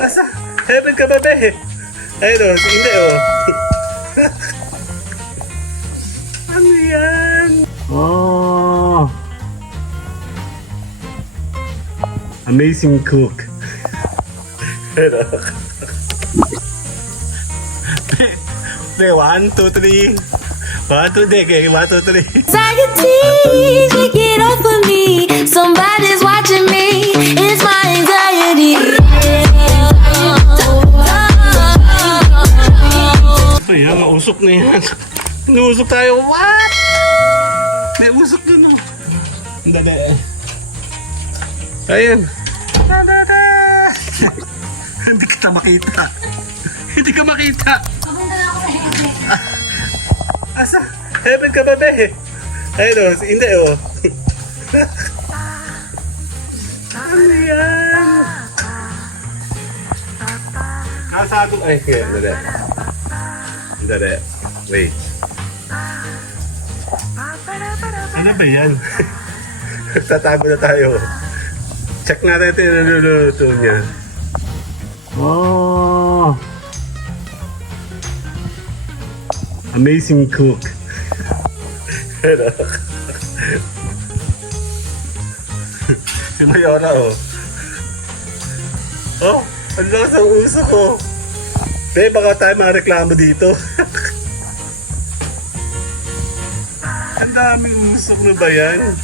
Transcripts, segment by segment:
Asa? Heaven ka ba, be? Ayun o, hindi o. Ano yan? Oh! Amazing cook. Pero... Play 1, 2, 3. 1, 2, okay. 1, 2, 3. Anxiety, take it off of me. Somebody's watching me. It's my anxiety. Ito yan, mausok na yan. Inuusok tayo. What? May usok na no. Dali. Ayan. Hindi kita makita. Hindi ka makita. Papunta na ako sa heaven. Asa? Heaven ka ba, be? Ayun o, hindi o. Ano yan? Asado. Ay, kaya, dali. Dali. Wait. Ano ba yan? Tatago na tayo. Check natin ito yung naluluto niya. Oh! Amazing cook. Hello. Si Mayora, oh. Oh, ang lakas ang uso ko. Be, baka tayo mareklamo dito. Ang daming usok na ba yan?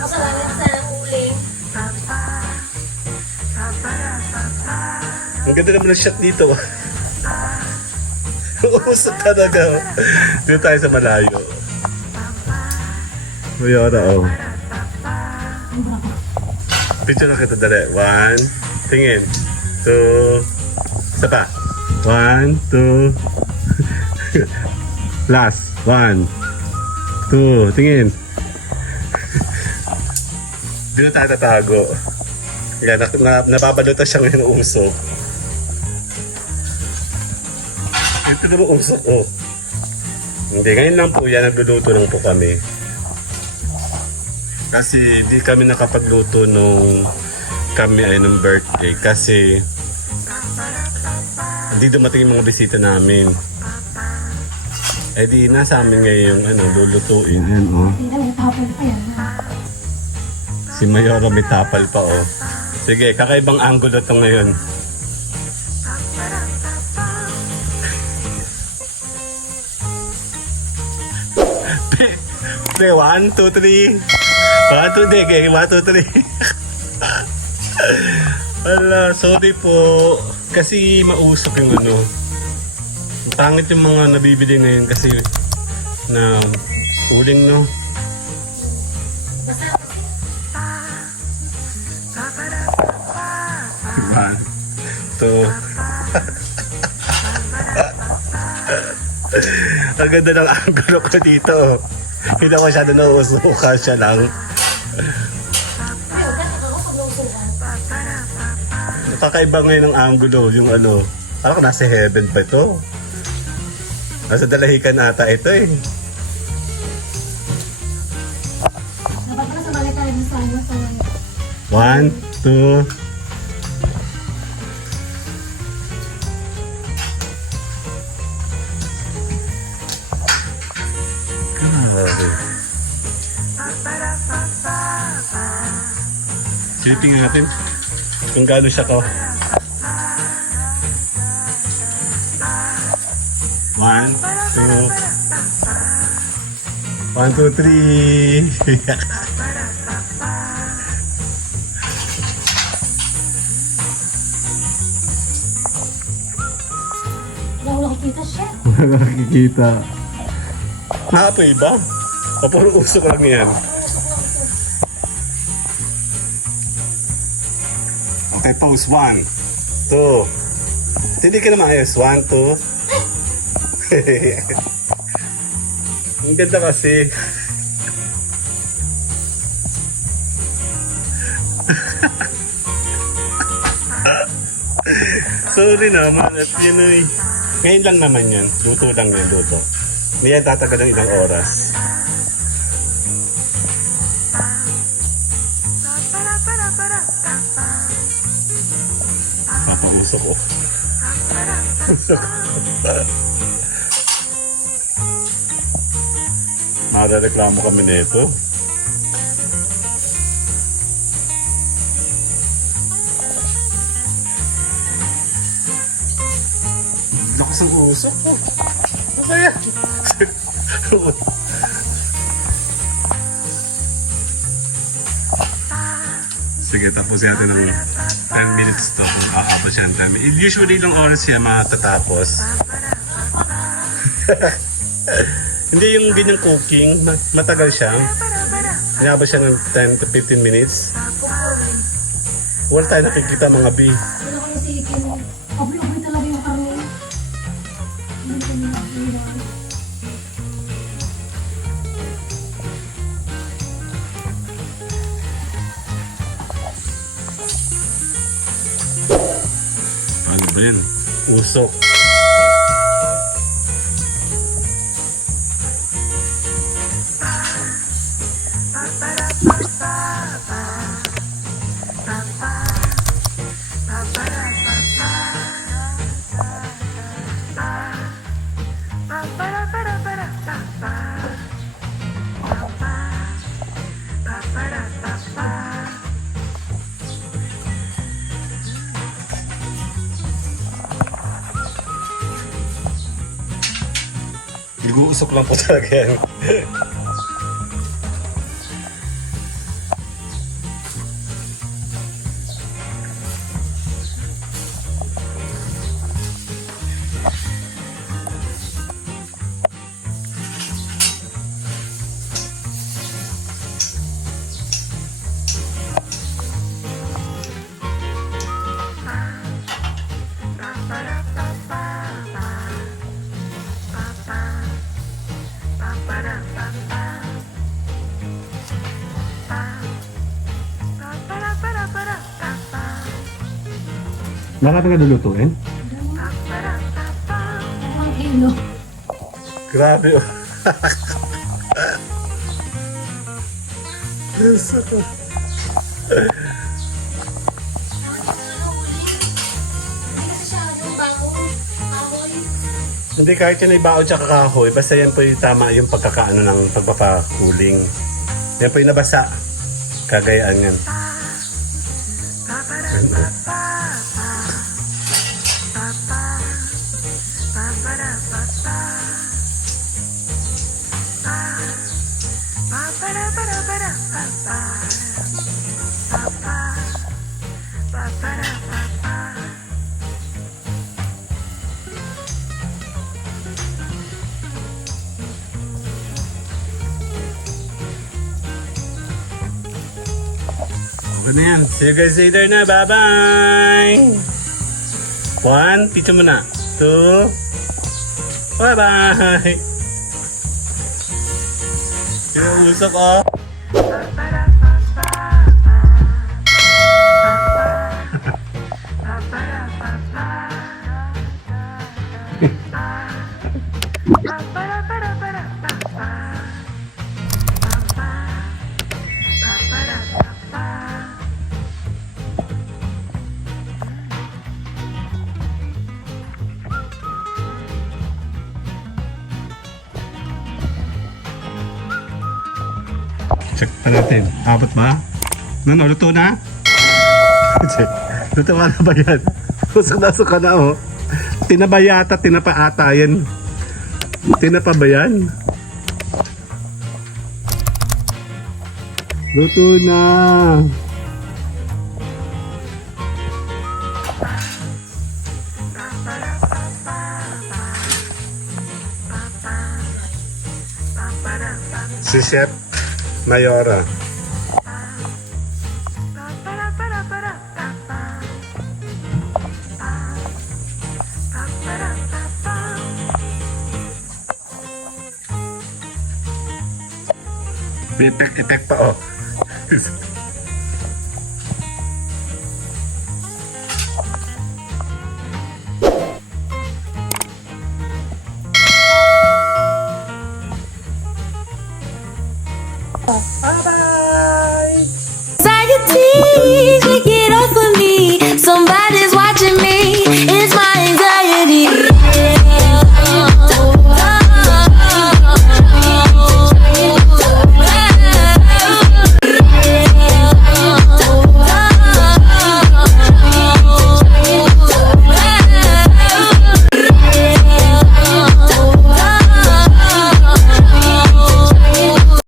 Kasalanan sa uling. Ang ganda naman ng shot dito. Usok talaga. Dito tayo sa malayo. Mayora, oh. Picture na kita, dali. 1, tingin. 2, isa pa. 1, 2. Last. 1, 2, tingin. Dito tayo tatago. Yan, nababalutan siya ngayon ng usok. Ito naman usok, oh. Hindi, ngayon lang po yan, nagluluto lang po kami. Kasi di kami nakapagluto nung kami ay nung birthday. Kasi hindi dumating yung mga bisita namin. Eh di nasa amin ngayon lulutuin. Ayan, oh. Hindi may tapon pa yan. Si Mayora may tapal pa, oh. Sige, kakaibang angulo to ngayon. Play 1, 2, 3. 1, 2, okay. 1, 2, 3. Ala, sorry po. Kasi mausok yung ano. Pangit yung mga nabibili ngayon kasi na uling, no? Basta To. Ang ganda ng angulo ko dito. Hindi ako masyado nauusuka, siya lang. Kakaiba ngayon ng angulo, yung ano. Parang nasa heaven pa ito. Nasa dalahican ata ito eh. dapat pala sabagay tayo dun sa ano, sa 1, 2. Grabe. Silipin natin kung gaano siya ko. 1, 2. 1, 2, 3. wala ko nakikita siya. Wala nakikita. Naapoy ba? O puro usok lang yan. Okay, pause. 1, 2. Hindi ka na maayos. 1, 2. Ang ganda kasi. Sorry naman. At yun ay... Ngayon lang naman yan. Luto lang yan, luto. Hindi yan tatagal ng ilang oras. Papausok ko. Usok. Marareklamo kami nito. Lakas ang usok po. Ano kaya? Sige, tapusin natin ng 10 minutes to. Aabot siya ng 10 minutes. Usually, ilang oras siya matatapos. Hindi yung ganyang cooking. Matagal siya. Inabot siya ng 10 to 15 minutes. Wala tayo nakikita mga bee. Wala ko si Ikin. Apoy-apoy talaga yung karne. Ano ba yan? Usok. Nag-uusok lang po talaga yan. Marami nga lulutuin? Ang kilo. Grabe oh. Hindi kasi siya yung bango. Amoy. Hindi kahit yun ay baon tsaka kahoy, basta yan po yung tama yung pagkakaano ng pagpapakuling. Yan po yung nabasa. Kagayaan yan. Okay na yan. See you guys later na. Bye-bye! 1, pito mo na. 2, bye-bye! Pinuusok oh. Check pa natin. Abot ba? Ano, luto na? Luto ka na ba yan? Usok ka na oh. Tinapa yata, tinapa ata yan. Tinapa ba yan? Luto na. Si Chef Mayora. Effect pa oh.